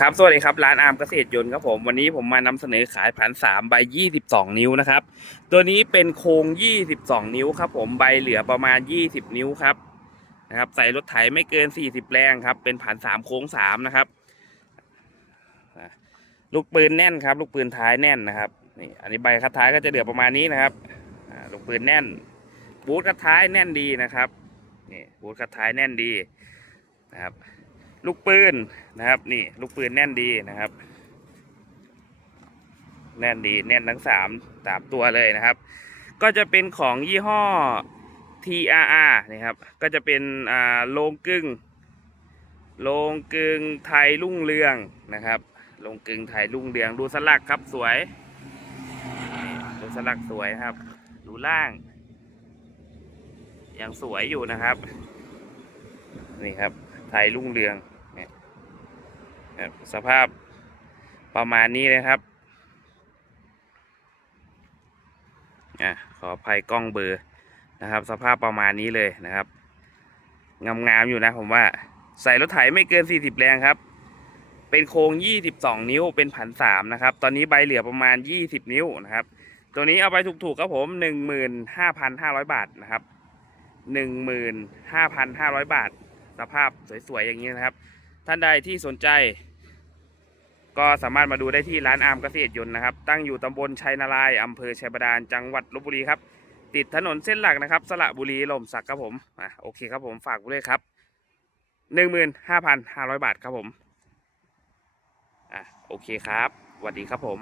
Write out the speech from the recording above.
ครับสวัสดีครับร้านอาร์มเกษตรยนต์ครับผมวันนี้ผมมานำเสนอขายผันสามใบยี่สิบสองนิ้วนะครับ ตัวนี้เป็นโครงยี่สิบสองนิ้วครับผมใบเหลือประมาณยี่สิบนิ้วครับนะครับ ใส่รถไถไม่เกินสี่สิบแรงครับ เป็นผันสามโค้งสามนะครับลูกปืนแน่นครับ ลูกปืนท้ายแน่นนะครับนี่อันนี้ใบคัดท้ายก็จะเหลือประมาณนี้นะครับลูกปืนแน่น บูทคัดท้ายแน่นดีนะครับนี่บูทคัดท้ายแน่นดีนะครับ ลูกปืนนะครับ นี่ลูกปืนแน่นดีนะครับ แน่นดีแน่นทั้งสามสามตัวเลยนะครับ ก็จะเป็นของยี่ห้อ TRR นะครับ ก็จะเป็นอ่าโรงกึ่งโรงกึ่งไทยรุ่งเรืองนะครับโรงกึ่งไทยรุ่งเรืองดูสลักครับสวย ดูสลักสวยครับ ดูล่างยังสวยอยู่นะครับ นี่ครับ ไทยรุ่งเรืองสภาพประมาณนี้เลยครับอะขออภัยกล้องเบอร์นะครับ สภาพประมาณนี้เลยนะครับงามๆอยู่นะผมว่าใส่รถไถไม่เกิน 40 แรงครับ เป็นโครง 22 นิ้วเป็นผันสามนะครับ ตอนนี้ใบเหลือประมาณ 20 นิ้วนะครับ ตัวนี้เอาไปถูกๆครับผม 15,500 บาทนะครับ 15,500 บาท สภาพสวยๆอย่างนี้นะครับ ท่านใดที่สนใจ ก็สามารถมาดูได้ที่ร้านอาร์มเกษตรยนต์นะครับ ตั้งอยู่ตำบลชัยนารายอำเภอชัยบาดาลจังหวัดลบบุรีครับ ติดถนนเส้นหลักนะครับ สระบุรีลมสักครับผมอะโอเคครับผมฝากไว้เลยครับหนึ่งหมื่นห้าพันห้าร้อยบาทครับผมอะโอเคครับสวัสดีครับผม